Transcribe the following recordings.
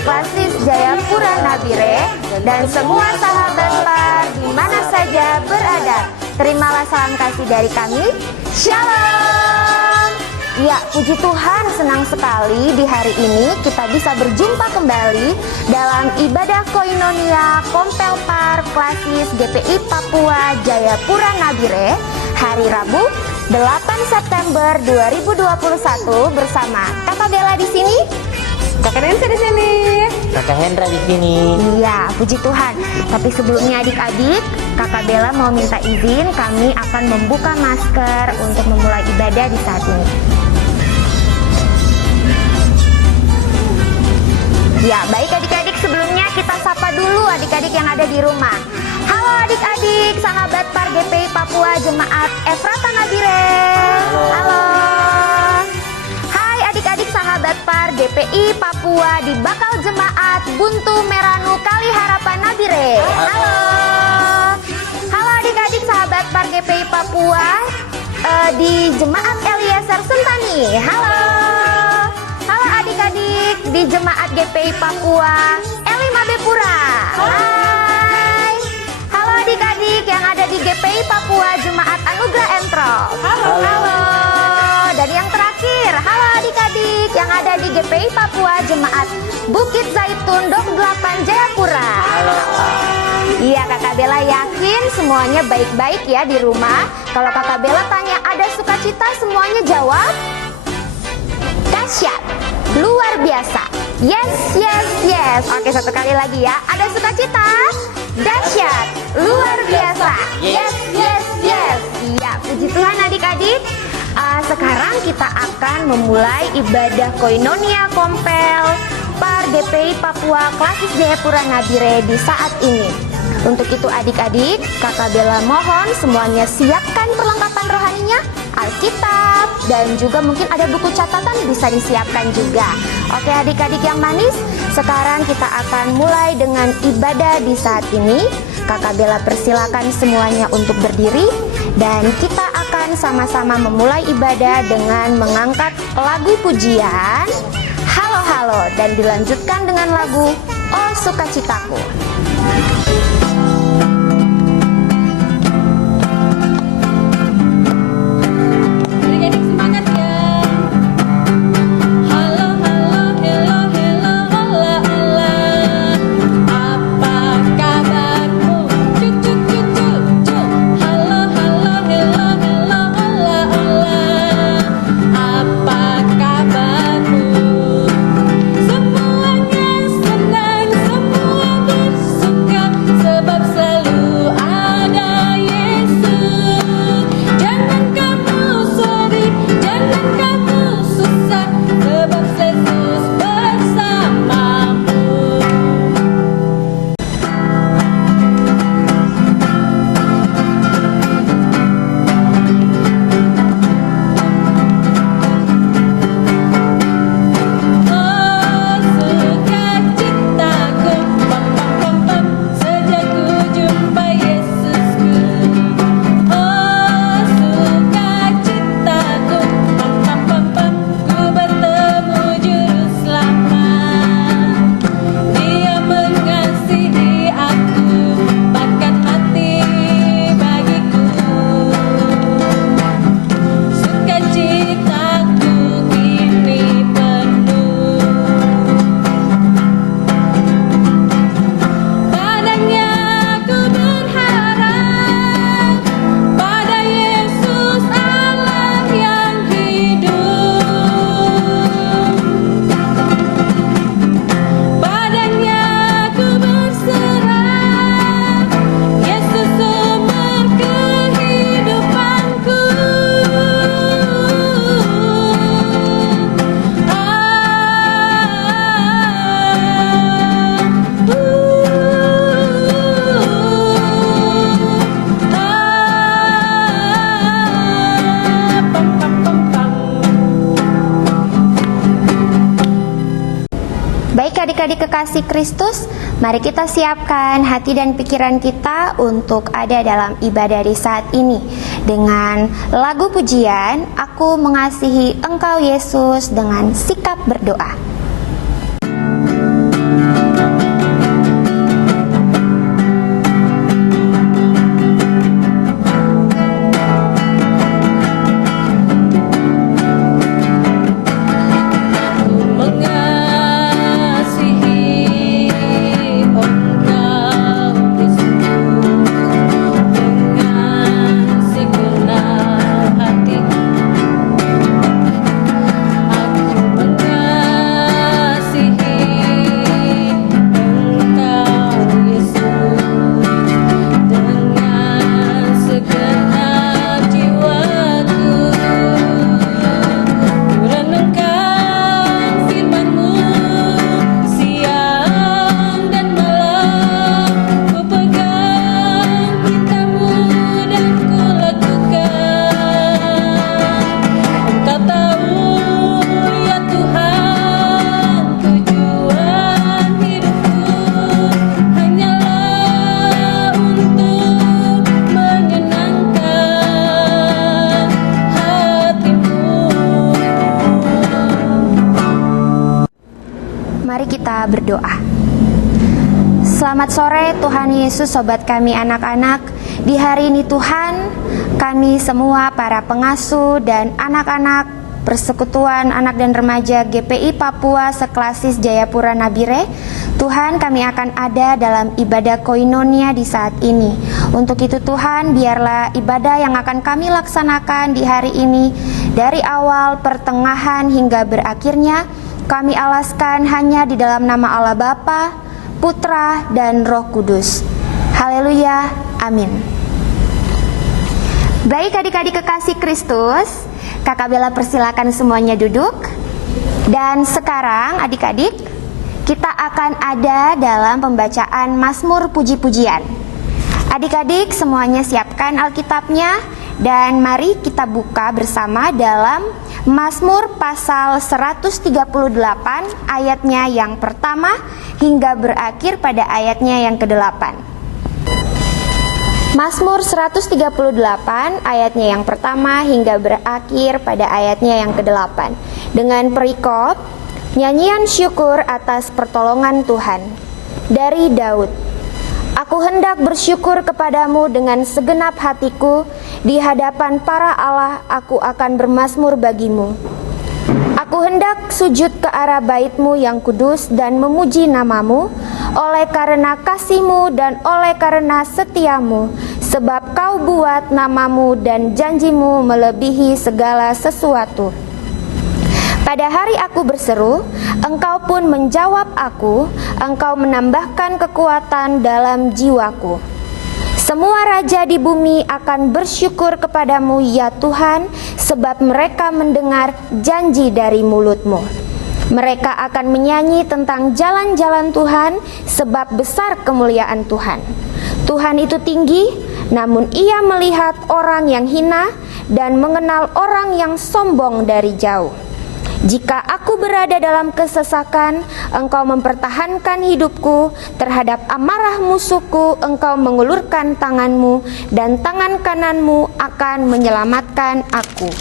Klasis Jayapura Nabire dan semua sahabat Par di mana saja berada. Terimalah salam kasih dari kami. Shalom. Ya, puji Tuhan, senang sekali di hari ini kita bisa berjumpa kembali dalam ibadah koinonia Kompel Par Klasis GPI Papua Jayapura Nabire hari Rabu 8 September 2021 bersama Kakak Bella di sini, Kakak Densa di sini, Kakak Hendra di sini. Iya, puji Tuhan. Tapi sebelumnya adik-adik, Kakak Bella mau minta izin, kami akan membuka masker untuk memulai ibadah di saat ini. Ya, baik adik-adik, sebelumnya kita sapa dulu adik-adik yang ada di rumah. Halo adik-adik, sahabat Par GPI Papua Jemaat Efrata Nabire. Halo. Hai adik-adik sahabat Par GPI Papua di Bakal Jemaat Buntu Meranu Kali Harapan Nabire. Halo. Halo adik-adik sahabat Par GPI Papua di Jemaat Eliezer Sentani. Halo. Halo adik-adik di Jemaat GPI Papua Eli Mabepura. Hai. Halo adik-adik yang ada di GPI Papua Jemaat Anugerah Entrol. Halo. Dan yang terakhir, halo adik-adik yang ada di GPI Papua Jemaat Bukit Zaitun Dok 8 Jayapura. Halo. Iya, Kakak Bella yakin semuanya baik-baik ya di rumah. Kalau Kakak Bella tanya ada sukacita, semuanya jawab dahsyat, luar biasa. Yes, yes, yes. Oke, satu kali lagi ya. Ada sukacita, dahsyat, luar biasa. Yes, yes, yes. Iya, puji Tuhan adik-adik. Sekarang kita akan memulai ibadah koinonia Kompel Par GPI Papua Klasis Jayapura Nabire di saat ini. Untuk itu adik-adik, Kakak Bella mohon semuanya siapkan perlengkapan rohaninya, Alkitab, dan juga mungkin ada buku catatan bisa disiapkan juga. Oke adik-adik yang manis, sekarang kita akan mulai dengan ibadah di saat ini. Kakak Bella persilakan semuanya untuk berdiri, dan kita akan sama-sama memulai ibadah dengan mengangkat lagu pujian Halo Halo, dan dilanjutkan dengan lagu Oh Sukacitaku. Adik-adik kekasih Kristus, mari kita siapkan hati dan pikiran kita untuk ada dalam ibadah di saat ini. Dengan lagu pujian, Aku Mengasihi Engkau Yesus, dengan sikap berdoa. berdoa. Selamat sore Tuhan Yesus, sobat kami anak-anak. Di hari ini Tuhan, kami semua para pengasuh dan anak-anak Persekutuan Anak dan Remaja GPI Papua Seklasis Jayapura Nabire, Tuhan, kami akan ada dalam ibadah koinonia di saat ini. Untuk itu Tuhan, biarlah ibadah yang akan kami laksanakan di hari ini, dari awal, pertengahan hingga berakhirnya, kami alaskan hanya di dalam nama Allah Bapa, Putra, dan Roh Kudus. Haleluya, amin. Baik adik-adik kekasih Kristus, Kakak Bella persilakan semuanya duduk. Dan sekarang adik-adik, kita akan ada dalam pembacaan Mazmur Puji-Pujian. Adik-adik semuanya siapkan Alkitabnya, dan mari kita buka bersama dalam Mazmur pasal 138 ayatnya yang pertama hingga berakhir pada ayatnya yang ke-8. Mazmur 138 ayatnya yang pertama hingga berakhir pada ayatnya yang ke-8 dengan perikop nyanyian syukur atas pertolongan Tuhan dari Daud. Aku hendak bersyukur kepadamu dengan segenap hatiku, di hadapan para Allah aku akan bermazmur bagimu. Aku hendak sujud ke arah bait-Mu yang kudus dan memuji namamu, oleh karena kasih-Mu dan oleh karena setia-Mu, sebab Kau buat namamu dan janji-Mu melebihi segala sesuatu. Pada hari aku berseru, Engkau pun menjawab aku, Engkau menambahkan kekuatan dalam jiwaku. Semua raja di bumi akan bersyukur kepadamu ya Tuhan, sebab mereka mendengar janji dari mulut-Mu. Mereka akan menyanyi tentang jalan-jalan Tuhan, sebab besar kemuliaan Tuhan. Tuhan itu tinggi, namun Ia melihat orang yang hina dan mengenal orang yang sombong dari jauh. Jika aku berada dalam kesesakan, Engkau mempertahankan hidupku. Terhadap amarah musuhku, Engkau mengulurkan tangan-Mu, dan tangan kanan-Mu akan menyelamatkan aku.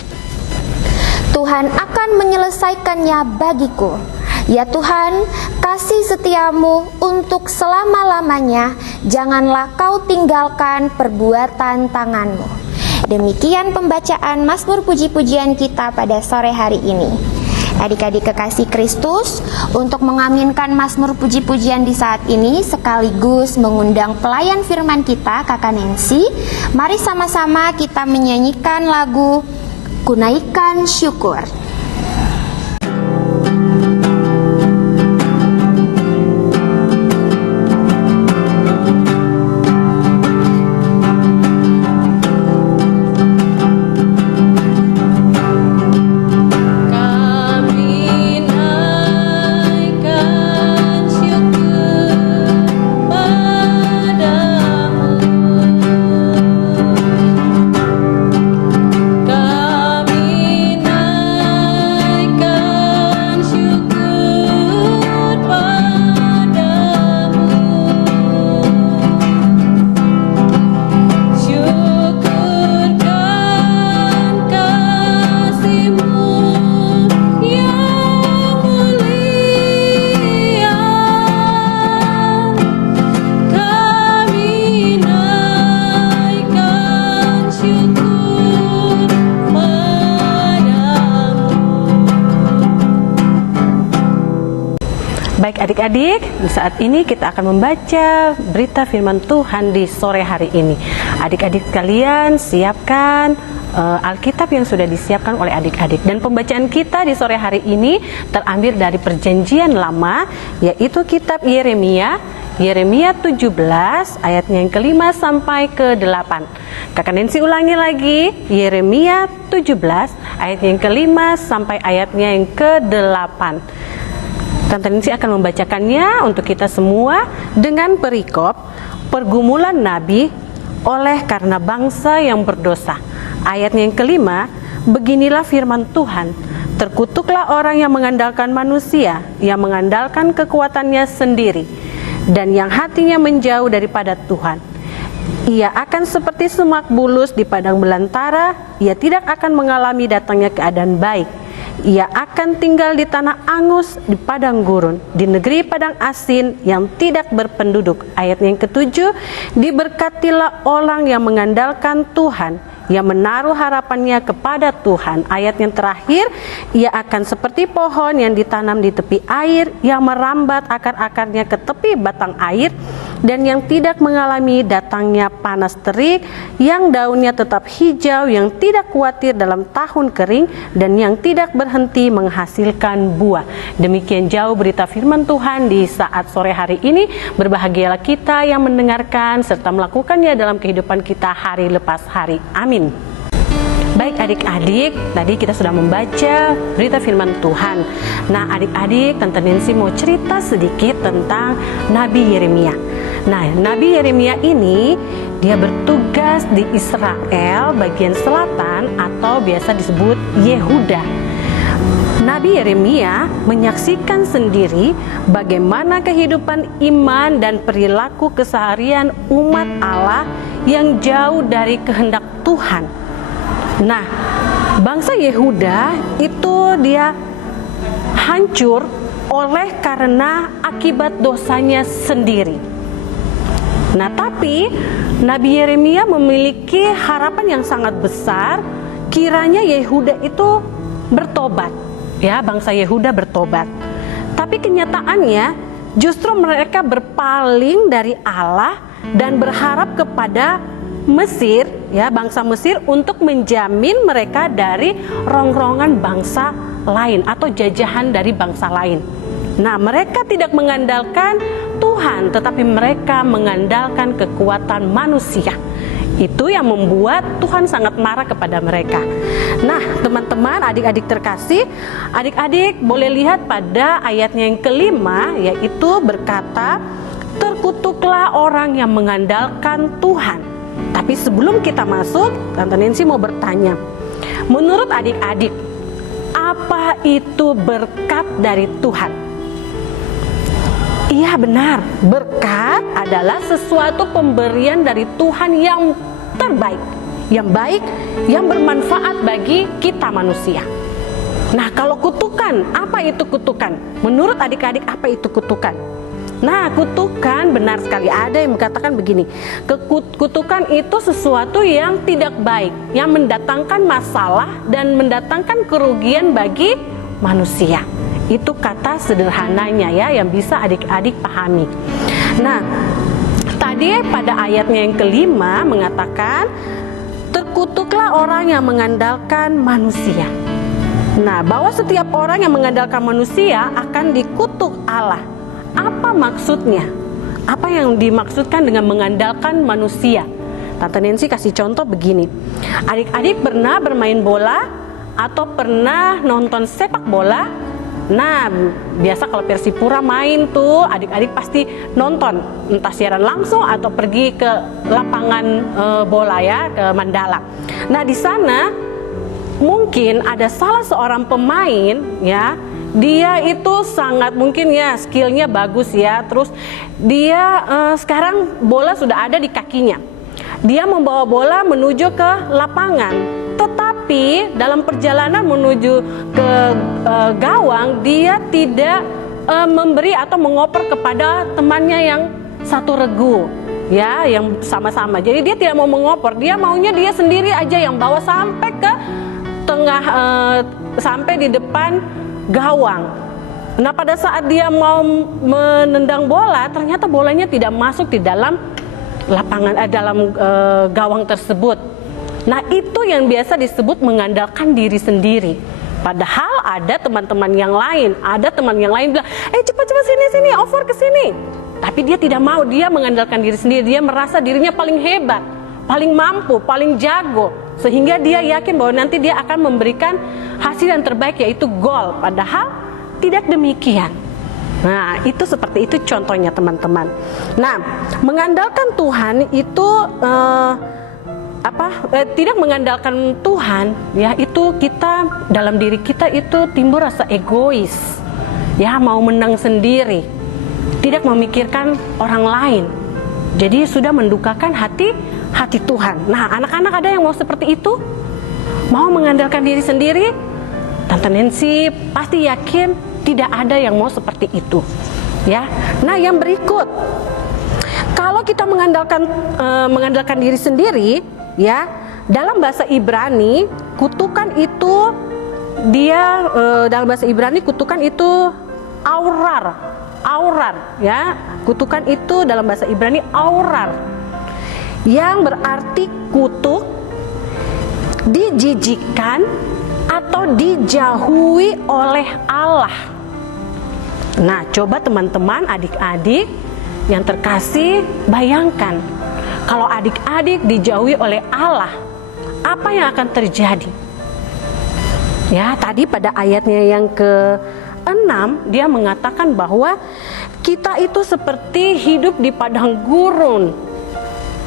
Tuhan akan menyelesaikannya bagiku. Ya Tuhan, kasih setia-Mu untuk selama-lamanya, janganlah Kau tinggalkan perbuatan tangan-Mu. Demikian pembacaan Mazmur Puji-Pujian kita pada sore hari ini. Adik-adik kekasih Kristus, untuk mengaminkan Mazmur Puji-Pujian di saat ini sekaligus mengundang pelayan firman kita, Kakak Nancy, mari sama-sama kita menyanyikan lagu Kunaikan Syukur. Baik adik-adik, di saat ini kita akan membaca berita firman Tuhan di sore hari ini. Adik-adik sekalian, siapkan Alkitab yang sudah disiapkan oleh adik-adik. Dan pembacaan kita di sore hari ini terambil dari Perjanjian Lama, yaitu kitab Yeremia 17 ayatnya yang ke-5 sampai ke-8. Kakak Nancy ulangi lagi, Yeremia 17 ayatnya yang ke-5 sampai ayatnya yang ke-8. Tante Nancy akan membacakannya untuk kita semua dengan perikop pergumulan Nabi oleh karena bangsa yang berdosa. Ayatnya yang ke-5, beginilah firman Tuhan, terkutuklah orang yang mengandalkan manusia, yang mengandalkan kekuatannya sendiri, dan yang hatinya menjauh daripada Tuhan. Ia akan seperti semak bulus di padang belantara, ia tidak akan mengalami datangnya keadaan baik. ia akan tinggal di tanah angus, di padang gurun, di negeri padang asin yang tidak berpenduduk. Ayat yang ketujuh, diberkatilah orang yang mengandalkan Tuhan, yang menaruh harapannya kepada Tuhan. Ayat yang terakhir, ia akan seperti pohon yang ditanam di tepi air, yang merambat akar-akarnya ke tepi batang air, dan yang tidak mengalami datangnya panas terik, yang daunnya tetap hijau, yang tidak khawatir dalam tahun kering, dan yang tidak berhenti menghasilkan buah. Demikian jauh berita firman Tuhan di saat sore hari ini. Berbahagialah kita yang mendengarkan serta melakukannya dalam kehidupan kita hari lepas hari. Amin. Baik adik-adik, tadi kita sudah membaca berita firman Tuhan. Nah adik-adik, Tante Nancy mau cerita sedikit tentang Nabi Yeremia. Nah Nabi Yeremia ini dia bertugas di Israel bagian selatan atau biasa disebut Yehuda. Nabi Yeremia menyaksikan sendiri bagaimana kehidupan iman dan perilaku keseharian umat Allah yang jauh dari kehendak Tuhan. Nah, bangsa Yehuda itu dia hancur oleh karena akibat dosanya sendiri. Nah, tapi Nabi Yeremia memiliki harapan yang sangat besar, kiranya Yehuda itu bertobat. Ya, bangsa Yehuda bertobat. Tapi kenyataannya justru mereka berpaling dari Allah dan berharap kepada Mesir, ya, bangsa Mesir untuk menjamin mereka dari rongrongan bangsa lain atau jajahan dari bangsa lain. Nah, mereka tidak mengandalkan Tuhan, tetapi mereka mengandalkan kekuatan manusia. Itu yang membuat Tuhan sangat marah kepada mereka. Nah, teman-teman, adik-adik terkasih, adik-adik boleh lihat pada ayatnya yang kelima, yaitu berkata, terkutuklah orang yang mengandalkan Tuhan. Tapi sebelum kita masuk, Tante Nancy mau bertanya, menurut adik-adik, apa itu berkat dari Tuhan? Iya benar, berkat adalah sesuatu pemberian dari Tuhan yang terbaik, yang baik, yang bermanfaat bagi kita manusia. Nah, kalau kutukan, apa itu kutukan? Menurut adik-adik, apa itu kutukan? Nah, kutukan benar sekali, ada yang mengatakan begini, kutukan itu sesuatu yang tidak baik, yang mendatangkan masalah dan mendatangkan kerugian bagi manusia. Itu kata sederhananya ya, yang bisa adik-adik pahami. Nah, tadi pada ayatnya yang kelima mengatakan, terkutuklah orang yang mengandalkan manusia. Nah, bahwa setiap orang yang mengandalkan manusia akan dikutuk Allah. Apa maksudnya? Apa yang dimaksudkan dengan mengandalkan manusia? Tante Nancy kasih contoh begini. Adik-adik pernah bermain bola atau pernah nonton sepak bola? Nah, biasa kalau Persipura main tuh, adik-adik pasti nonton, entah siaran langsung atau pergi ke lapangan bola ya, ke Mandala. Nah, di sana mungkin ada salah seorang pemain ya, dia itu sangat mungkin ya skillnya bagus ya, terus dia sekarang bola sudah ada di kakinya. Dia membawa bola menuju ke lapangan, tetapi dalam perjalanan menuju ke gawang dia tidak memberi atau mengoper kepada temannya yang satu regu ya, yang sama-sama. Jadi dia tidak mau mengoper, dia maunya dia sendiri aja yang bawa sampai ke tengah, sampai di depan gawang. Nah, pada saat dia mau menendang bola, ternyata bolanya tidak masuk di dalam lapangan, dalam gawang tersebut. Nah, itu yang biasa disebut mengandalkan diri sendiri. Padahal ada teman-teman yang lain, ada teman yang lain bilang, cepat-cepat sini, over ke sini. Tapi dia tidak mau, dia mengandalkan diri sendiri. Dia merasa dirinya paling hebat, paling mampu, paling jago, sehingga dia yakin bahwa nanti dia akan memberikan hasil yang terbaik, yaitu gol. Padahal tidak demikian. Nah, itu seperti itu contohnya teman-teman. Nah, mengandalkan Tuhan itu tidak mengandalkan Tuhan ya, itu kita dalam diri kita itu timbul rasa egois ya, mau menang sendiri, tidak memikirkan orang lain. Jadi sudah mendukakan hati Tuhan. Nah, anak-anak ada yang mau seperti itu? Mau mengandalkan diri sendiri? Tante Nancy pasti yakin tidak ada yang mau seperti itu, ya. Nah, yang berikut, kalau kita mengandalkan diri sendiri, ya, dalam bahasa Ibrani kutukan itu dalam bahasa Ibrani kutukan itu aurar, ya. Kutukan itu dalam bahasa Ibrani aurar, yang berarti kutuk, dijijikkan atau dijauhi oleh Allah. Nah, coba teman-teman, adik-adik yang terkasih, bayangkan kalau adik-adik dijauhi oleh Allah, apa yang akan terjadi? Ya, tadi pada ayatnya yang ke-6 dia mengatakan bahwa kita itu seperti hidup di padang gurun.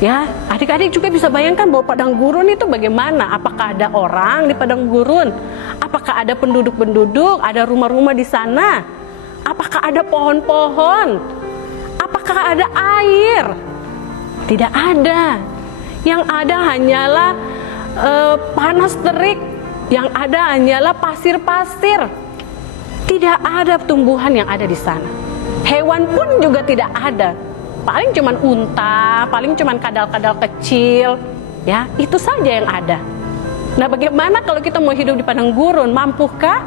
Ya, adik-adik juga bisa bayangkan bahwa padang gurun itu bagaimana? Apakah ada orang di padang gurun? Apakah ada penduduk-penduduk? Ada rumah-rumah di sana? Apakah ada pohon-pohon? Apakah ada air? Tidak ada. Yang ada hanyalah panas terik. Yang ada hanyalah pasir-pasir. Tidak ada tumbuhan yang ada di sana. Hewan pun juga tidak ada. Paling cuman unta, paling cuman kadal-kadal kecil, ya, itu saja yang ada. Nah, bagaimana kalau kita mau hidup di padang gurun? Mampukah?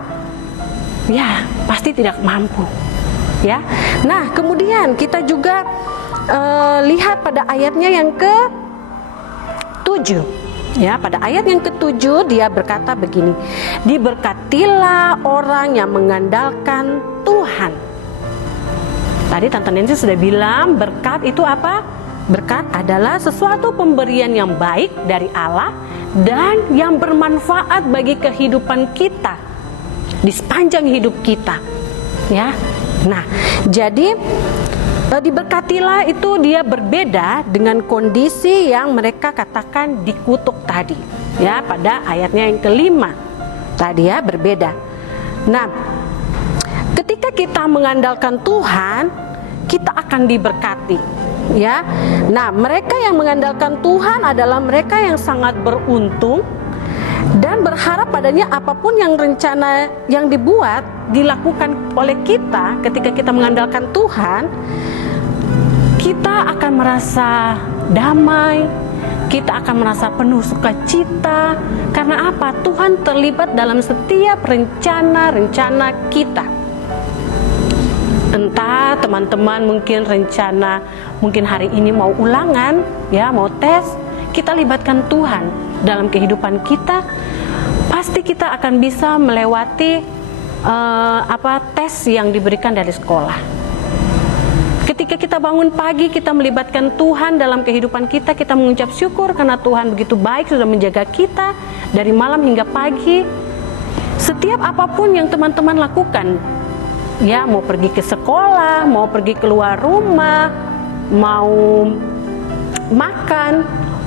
Ya, pasti tidak mampu, ya. Nah, kemudian kita juga lihat pada ayatnya yang ke-7, ya. Pada ayat yang ke-7 dia berkata begini, diberkatilah orang yang mengandalkan Tuhan. Tadi Tante Nancy sudah bilang berkat itu apa? Berkat adalah sesuatu pemberian yang baik dari Allah dan yang bermanfaat bagi kehidupan kita di sepanjang hidup kita, ya. Nah, jadi diberkatilah itu dia berbeda dengan kondisi yang mereka katakan dikutuk tadi, ya, pada ayatnya yang ke-5 tadi, ya, berbeda. Nah, ketika kita mengandalkan Tuhan, kita akan diberkati, ya. Nah, mereka yang mengandalkan Tuhan adalah mereka yang sangat beruntung dan berharap padanya apapun yang rencana yang dibuat dilakukan oleh kita. Ketika kita mengandalkan Tuhan, kita akan merasa damai, kita akan merasa penuh sukacita. Karena apa? Tuhan terlibat dalam setiap rencana-rencana kita. Entah teman-teman mungkin rencana, mungkin hari ini mau ulangan, ya, mau tes, kita libatkan Tuhan dalam kehidupan kita, pasti kita akan bisa melewati tes yang diberikan dari sekolah. Ketika kita bangun pagi, kita melibatkan Tuhan dalam kehidupan kita, kita mengucap syukur karena Tuhan begitu baik sudah menjaga kita dari malam hingga pagi. Setiap apapun yang teman-teman lakukan, ya, mau pergi ke sekolah, mau pergi keluar rumah, mau makan,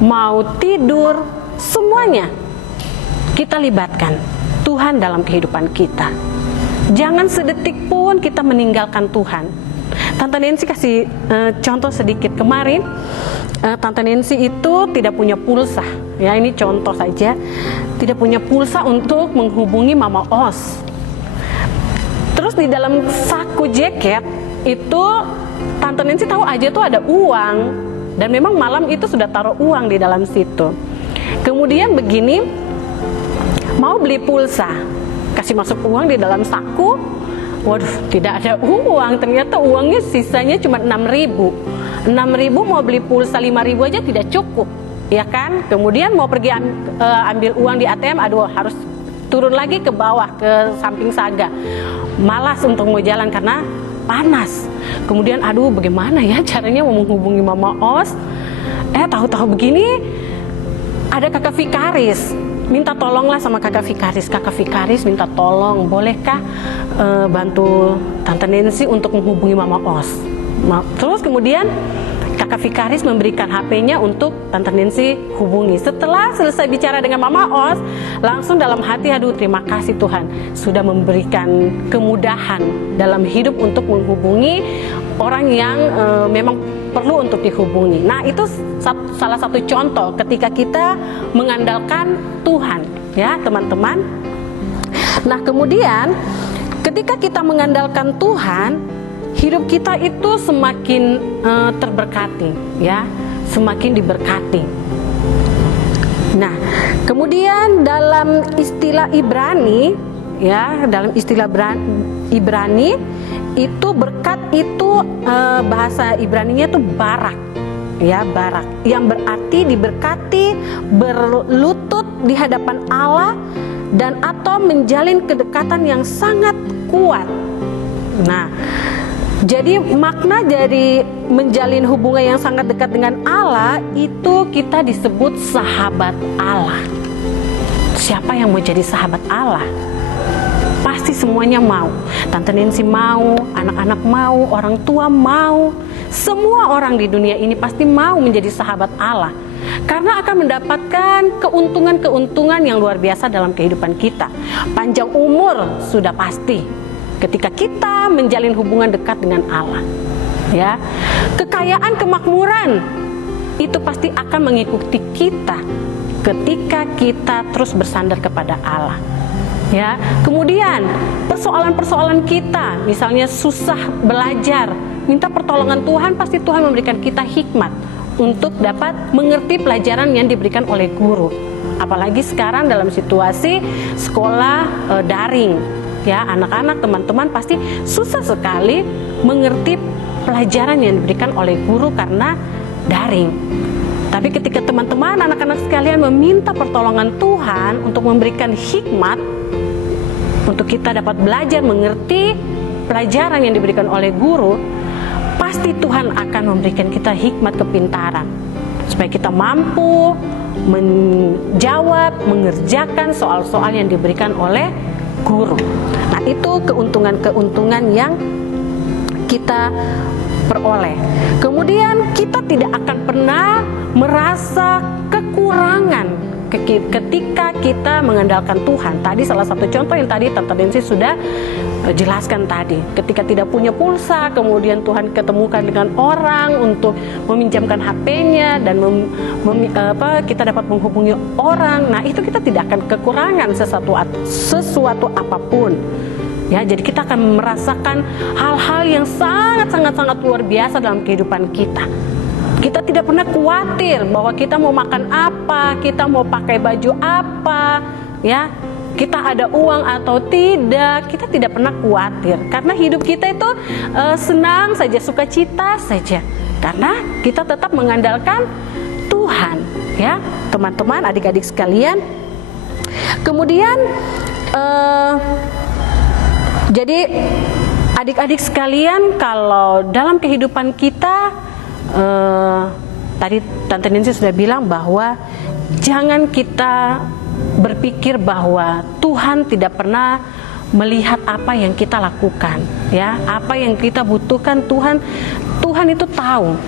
mau tidur, semuanya kita libatkan Tuhan dalam kehidupan kita. Jangan sedetik pun kita meninggalkan Tuhan. Tante Nancy kasih contoh sedikit. Kemarin Tante Nancy itu tidak punya pulsa, ya, ini contoh saja, tidak punya pulsa untuk menghubungi Mama Os. Terus di dalam saku jaket itu Tante Nancy tahu aja tuh ada uang, dan memang malam itu sudah taruh uang di dalam situ. Kemudian begini, mau beli pulsa, kasih masuk uang di dalam saku, waduh, tidak ada uang. Ternyata uangnya sisanya cuma 6.000. 6.000 mau beli pulsa 5.000 aja tidak cukup, ya kan? Kemudian mau pergi ambil uang di ATM, aduh, harus turun lagi ke bawah ke samping Saga. Malas untuk mau jalan karena panas. Kemudian aduh, bagaimana ya caranya mau menghubungi Mama Os? Tahu-tahu begini ada Kakak Vikaris. Minta tolonglah sama Kakak Vikaris. Kakak Vikaris minta tolong, bolehkah bantu Tante Nancy untuk menghubungi Mama Os? Terus kemudian Kakak Vikaris memberikan HP-nya untuk Tante Nancy hubungi. Setelah selesai bicara dengan Mama Os, langsung dalam hati, aduh, terima kasih Tuhan sudah memberikan kemudahan dalam hidup untuk menghubungi orang yang memang perlu untuk dihubungi. Nah, itu salah satu contoh ketika kita mengandalkan Tuhan, ya teman-teman. Nah, kemudian ketika kita mengandalkan Tuhan, hidup kita itu semakin terberkati, ya, semakin diberkati. Nah, kemudian dalam istilah Ibrani, ya, dalam istilah Ibrani itu berkat itu bahasa Ibraninya itu barak, ya, barak, yang berarti diberkati, berlutut di hadapan Allah dan atau menjalin kedekatan yang sangat kuat. Nah, jadi makna dari menjalin hubungan yang sangat dekat dengan Allah itu kita disebut sahabat Allah. Siapa yang mau jadi sahabat Allah? Pasti semuanya mau. Tante Nancy mau, anak-anak mau, orang tua mau. Semua orang di dunia ini pasti mau menjadi sahabat Allah. Karena akan mendapatkan keuntungan-keuntungan yang luar biasa dalam kehidupan kita. Panjang umur sudah pasti ketika kita menjalin hubungan dekat dengan Allah, ya. Kekayaan, kemakmuran itu pasti akan mengikuti kita ketika kita terus bersandar kepada Allah, ya. Kemudian persoalan-persoalan kita, misalnya susah belajar, minta pertolongan Tuhan, pasti Tuhan memberikan kita hikmat untuk dapat mengerti pelajaran yang diberikan oleh guru. Apalagi sekarang dalam situasi sekolah daring, ya, anak-anak, teman-teman pasti susah sekali mengerti pelajaran yang diberikan oleh guru karena daring. Tapi ketika teman-teman, anak-anak sekalian meminta pertolongan Tuhan untuk memberikan hikmat untuk kita dapat belajar mengerti pelajaran yang diberikan oleh guru, pasti Tuhan akan memberikan kita hikmat kepintaran supaya kita mampu menjawab, mengerjakan soal-soal yang diberikan oleh guru. Nah, itu keuntungan-keuntungan yang kita peroleh. Kemudian kita tidak akan pernah merasa kekurangan ketika kita mengandalkan Tuhan. Tadi salah satu contoh yang tadi Tante Nancy sudah jelaskan tadi. Ketika tidak punya pulsa, kemudian Tuhan ketemukan dengan orang untuk meminjamkan HP-nya dan kita dapat menghubungi orang. Nah, itu kita tidak akan kekurangan sesuatu apapun. Ya, jadi kita akan merasakan hal-hal yang sangat luar biasa dalam kehidupan kita. Kita tidak pernah khawatir bahwa kita mau makan apa, kita mau pakai baju apa, ya, kita ada uang atau tidak. Kita tidak pernah khawatir karena hidup kita itu senang saja, sukacita saja, karena kita tetap mengandalkan Tuhan, ya, teman-teman, adik-adik sekalian. Kemudian jadi adik-adik sekalian, kalau dalam kehidupan kita tadi Tante Nancy sudah bilang bahwa jangan kita berpikir bahwa Tuhan tidak pernah melihat apa yang kita lakukan, ya, apa yang kita butuhkan. Tuhan itu tahu,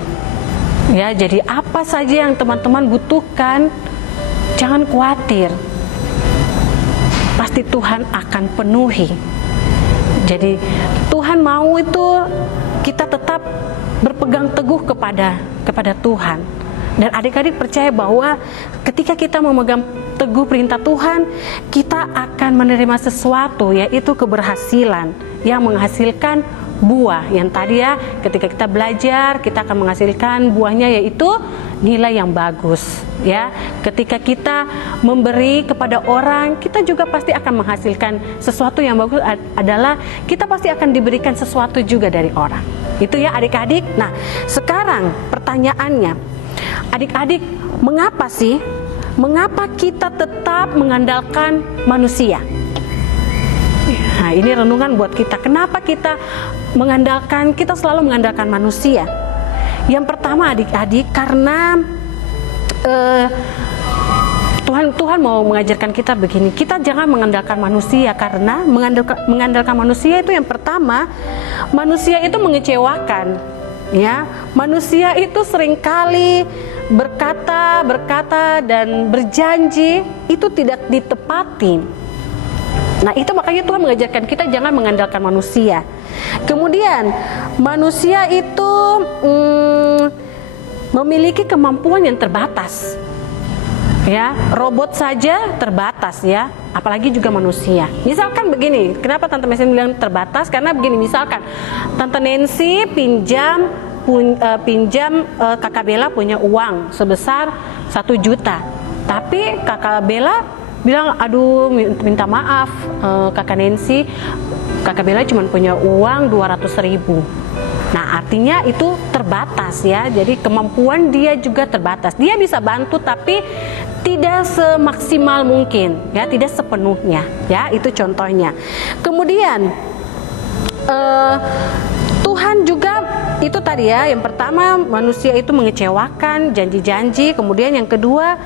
ya. Jadi apa saja yang teman-teman butuhkan, jangan khawatir, pasti Tuhan akan penuhi. Jadi Tuhan mau itu kita tetap berpegang teguh kepada Tuhan. Dan adik-adik percaya bahwa ketika kita memegang teguh perintah Tuhan, kita akan menerima sesuatu, yaitu keberhasilan yang menghasilkan buah. Yang tadi, ya, ketika kita belajar, kita akan menghasilkan buahnya, yaitu nilai yang bagus, ya. Ketika kita memberi kepada orang, kita juga pasti akan menghasilkan sesuatu yang bagus, adalah kita pasti akan diberikan sesuatu juga dari orang. Itu, ya, adik-adik. Nah, sekarang pertanyaannya, adik-adik, mengapa kita tetap mengandalkan manusia? Nah, ini renungan buat kita. Kenapa kita selalu mengandalkan manusia? Yang pertama, adik-adik, karena Tuhan mau mengajarkan kita begini. Kita jangan mengandalkan manusia, karena mengandalkan manusia itu, yang pertama, manusia itu mengecewakan, ya. Manusia itu seringkali berkata dan berjanji itu tidak ditepati. Nah, itu makanya Tuhan mengajarkan kita jangan mengandalkan manusia. Kemudian manusia itu memiliki kemampuan yang terbatas, ya. Robot saja terbatas, ya. apalagi juga manusia. Misalkan begini, kenapa Tante Mesin bilang terbatas? Karena begini, misalkan Tante Nancy pinjam Kakak Bella punya uang sebesar 1 juta, tapi Kakak Bella bilang, aduh minta maaf Kakak Nancy, Kakak Bella cuma punya uang 200.000. Nah, artinya itu terbatas ya. Jadi kemampuan dia juga terbatas. Dia bisa bantu tapi tidak semaksimal mungkin ya, tidak sepenuhnya ya. Itu contohnya. Kemudian Tuhan juga itu tadi ya, yang pertama manusia itu mengecewakan janji-janji, kemudian yang kedua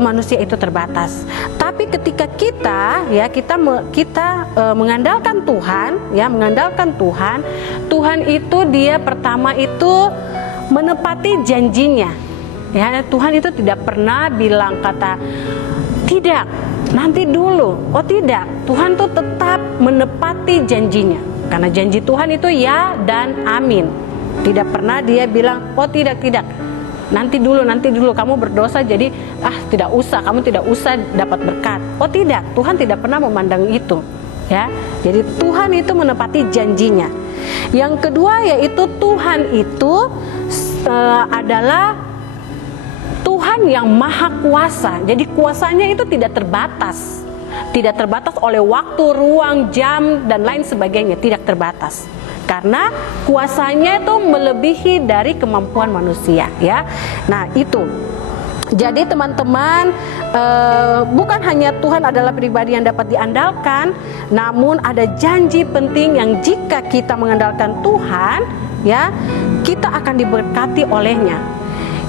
manusia itu terbatas. Tapi ketika kita mengandalkan Tuhan ya, Tuhan itu dia pertama itu menepati janjinya ya. Tuhan itu tidak pernah bilang kata tidak, nanti dulu. Oh tidak, Tuhan tuh tetap menepati janjinya. Karena janji Tuhan itu ya dan amin. Tidak pernah dia bilang, oh tidak, nanti dulu kamu berdosa jadi kamu tidak usah dapat berkat. Oh tidak, Tuhan tidak pernah memandang itu ya. Jadi Tuhan itu menepati janjinya. Yang kedua yaitu Tuhan itu adalah Tuhan yang maha kuasa. Jadi kuasanya itu tidak terbatas oleh waktu, ruang, jam dan lain sebagainya, tidak terbatas. Karena kuasanya itu melebihi dari kemampuan manusia ya. Nah itu. Jadi teman-teman, bukan hanya Tuhan adalah pribadi yang dapat diandalkan, namun ada janji penting yang jika kita mengandalkan Tuhan ya, kita akan diberkati olehnya.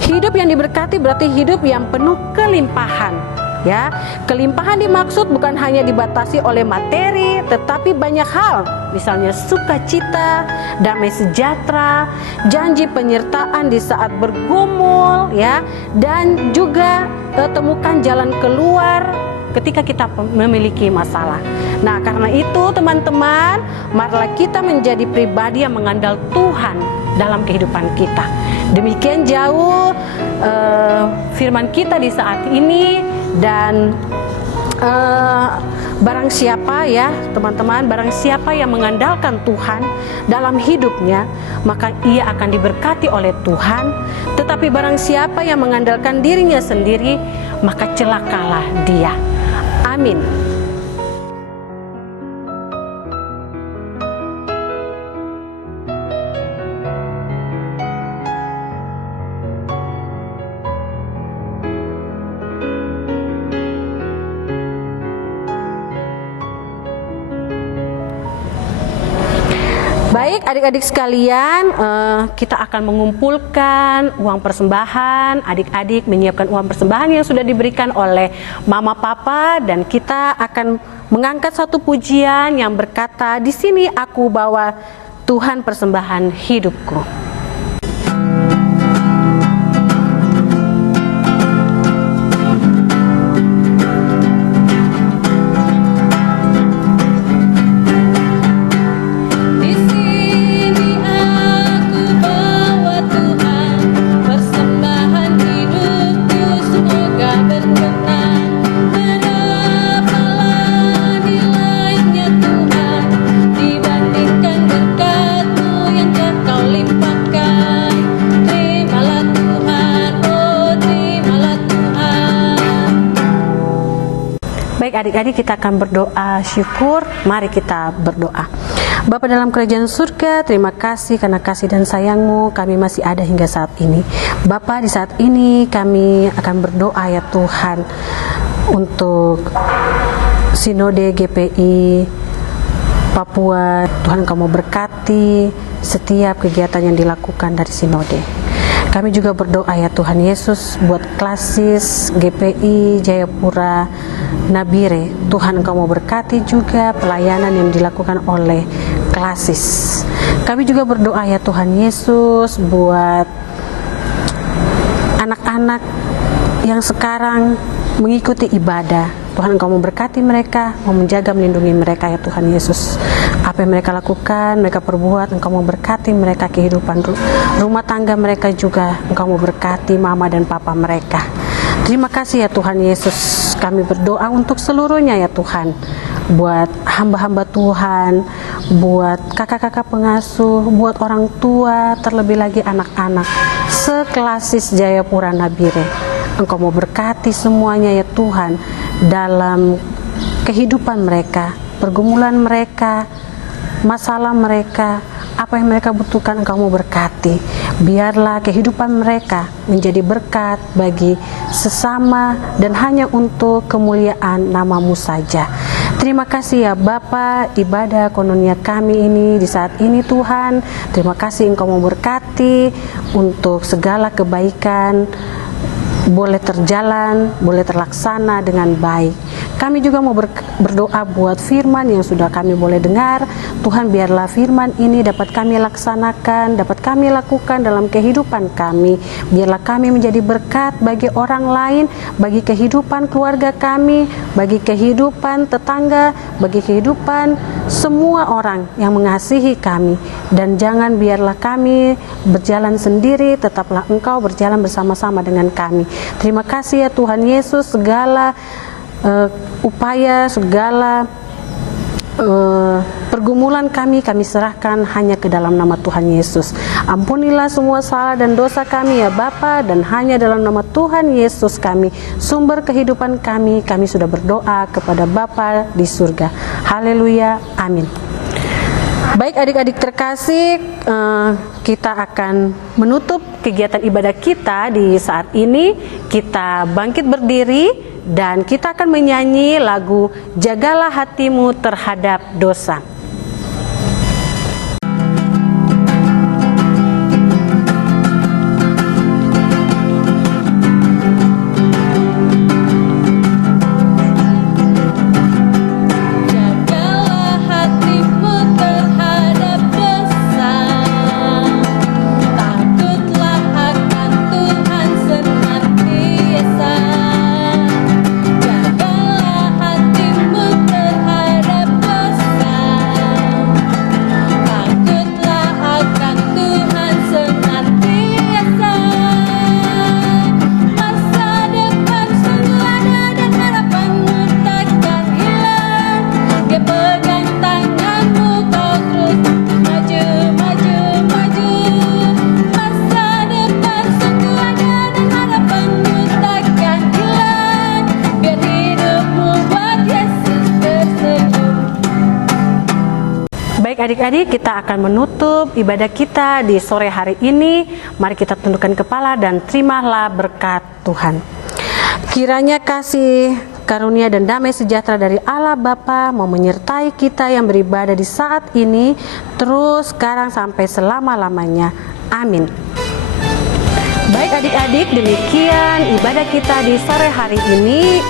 Hidup yang diberkati berarti hidup yang penuh kelimpahan. Ya, kelimpahan dimaksud bukan hanya dibatasi oleh materi, tetapi banyak hal, misalnya sukacita, damai sejahtera, janji penyertaan di saat bergumul, ya, dan juga temukan jalan keluar ketika kita memiliki masalah. Nah, karena itu teman-teman, marilah kita menjadi pribadi yang mengandal Tuhan dalam kehidupan kita. Demikian jauh firman kita di saat ini. Dan barang siapa ya teman-teman, barang siapa yang mengandalkan Tuhan dalam hidupnya, maka ia akan diberkati oleh Tuhan. Tetapi barang siapa yang mengandalkan dirinya sendiri, maka celakalah dia. Amin. Baik adik-adik sekalian, kita akan mengumpulkan uang persembahan. Adik-adik menyiapkan uang persembahan yang sudah diberikan oleh mama papa, dan kita akan mengangkat satu pujian yang berkata, di sini aku bawa Tuhan persembahan hidupku. Adik-adik, kita akan berdoa syukur. Mari kita berdoa. Bapa dalam kerajaan surga, terima kasih karena kasih dan sayang-Mu kami masih ada hingga saat ini. Bapa, di saat ini kami akan berdoa ya Tuhan untuk Sinode GPI Papua. Tuhan Kamu berkati setiap kegiatan yang dilakukan dari Sinode. Kami juga berdoa ya Tuhan Yesus buat Klasis GPI Jayapura Nabire. Tuhan Engkau mau berkati juga pelayanan yang dilakukan oleh Klasis. Kami juga berdoa ya Tuhan Yesus buat anak-anak yang sekarang mengikuti ibadah. Tuhan Engkau memberkati mereka, mau menjaga, melindungi mereka ya Tuhan Yesus. Apa yang mereka lakukan, mereka perbuat, Engkau memberkati mereka, kehidupan rumah tangga mereka juga Engkau memberkati mama dan papa mereka. Terima kasih ya Tuhan Yesus, kami berdoa untuk seluruhnya ya Tuhan, buat hamba-hamba Tuhan, buat kakak-kakak pengasuh, buat orang tua, terlebih lagi anak-anak seklasis Jayapura Nabire. Engkau mau berkati semuanya ya Tuhan, dalam kehidupan mereka, pergumulan mereka, masalah mereka, apa yang mereka butuhkan Engkau mau berkati. Biarlah kehidupan mereka menjadi berkat bagi sesama dan hanya untuk kemuliaan nama-Mu saja. Terima kasih ya Bapa, ibadah kononia kami ini di saat ini Tuhan. Terima kasih Engkau mau berkati untuk segala kebaikan boleh terjalan, boleh terlaksana dengan baik. Kami juga mau berdoa buat firman yang sudah kami boleh dengar. Tuhan, biarlah firman ini dapat kami laksanakan, dapat kami lakukan dalam kehidupan kami. Biarlah kami menjadi berkat bagi orang lain, bagi kehidupan keluarga kami, bagi kehidupan tetangga, bagi kehidupan semua orang yang mengasihi kami. Dan jangan biarlah kami berjalan sendiri, tetaplah Engkau berjalan bersama-sama dengan kami. Terima kasih ya Tuhan Yesus, segala upaya, segala pergumulan kami serahkan hanya ke dalam nama Tuhan Yesus. Ampunilah semua salah dan dosa kami ya Bapa, dan hanya dalam nama Tuhan Yesus kami, sumber kehidupan kami sudah berdoa kepada Bapa di surga. Haleluya, amin. Baik adik-adik terkasih, kita akan menutup kegiatan ibadah kita di saat ini. Kita bangkit berdiri dan kita akan menyanyi lagu Jagalah Hatimu Terhadap Dosa. Adik-adik, kita akan menutup ibadah kita di sore hari ini. Mari kita tundukkan kepala dan terimalah berkat Tuhan. Kiranya kasih, karunia dan damai sejahtera dari Allah Bapa mau menyertai kita yang beribadah di saat ini, terus sekarang sampai selama-lamanya. Amin. Baik adik-adik, demikian ibadah kita di sore hari ini.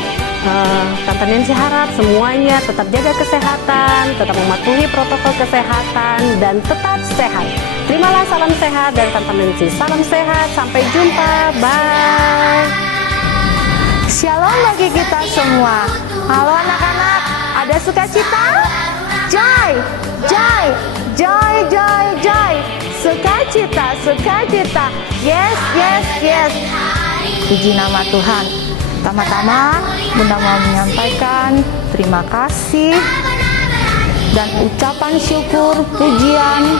Tante Nancy harap semuanya tetap jaga kesehatan, tetap mematuhi protokol kesehatan, dan tetap sehat. Terimalah salam sehat dari Tante Nancy. Salam sehat, sampai jumpa, bye. Shalom bagi kita semua. Halo anak-anak, ada sukacita? Joy, joy, joy, joy, joy. Sukacita, sukacita. Yes, yes, yes. Puji nama Tuhan. Pertama-tama, Bunda mau menyampaikan terima kasih dan ucapan syukur pujian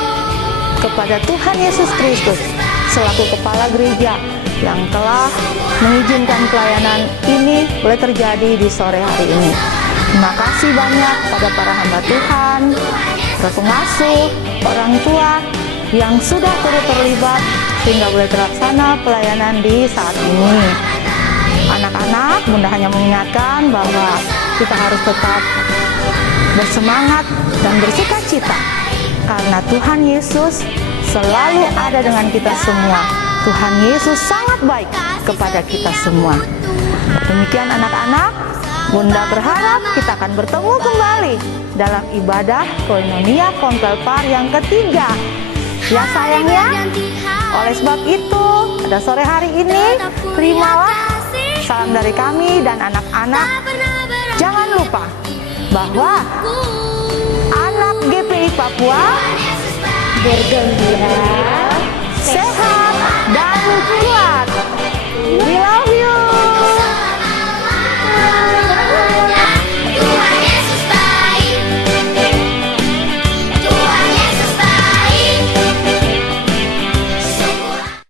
kepada Tuhan Yesus Kristus selaku Kepala Gereja yang telah mengizinkan pelayanan ini boleh terjadi di sore hari ini. Terima kasih banyak pada para hamba Tuhan, para pengasuh, orang tua yang sudah turut terlibat sehingga boleh terlaksana pelayanan di saat ini. Anak-anak, Bunda hanya mengingatkan bahwa kita harus tetap bersemangat dan bersuka cita karena Tuhan Yesus selalu ada dengan kita semua. Tuhan Yesus sangat baik kepada kita semua. Demikian anak-anak, Bunda berharap kita akan bertemu kembali dalam ibadah Koinonia Kompelpar yang ketiga. Ya sayangnya, oleh sebab itu pada sore hari ini terimalah salam dari kami dan anak-anak. Jangan lupa bahwa anak GPI Papua bergembira, sehat,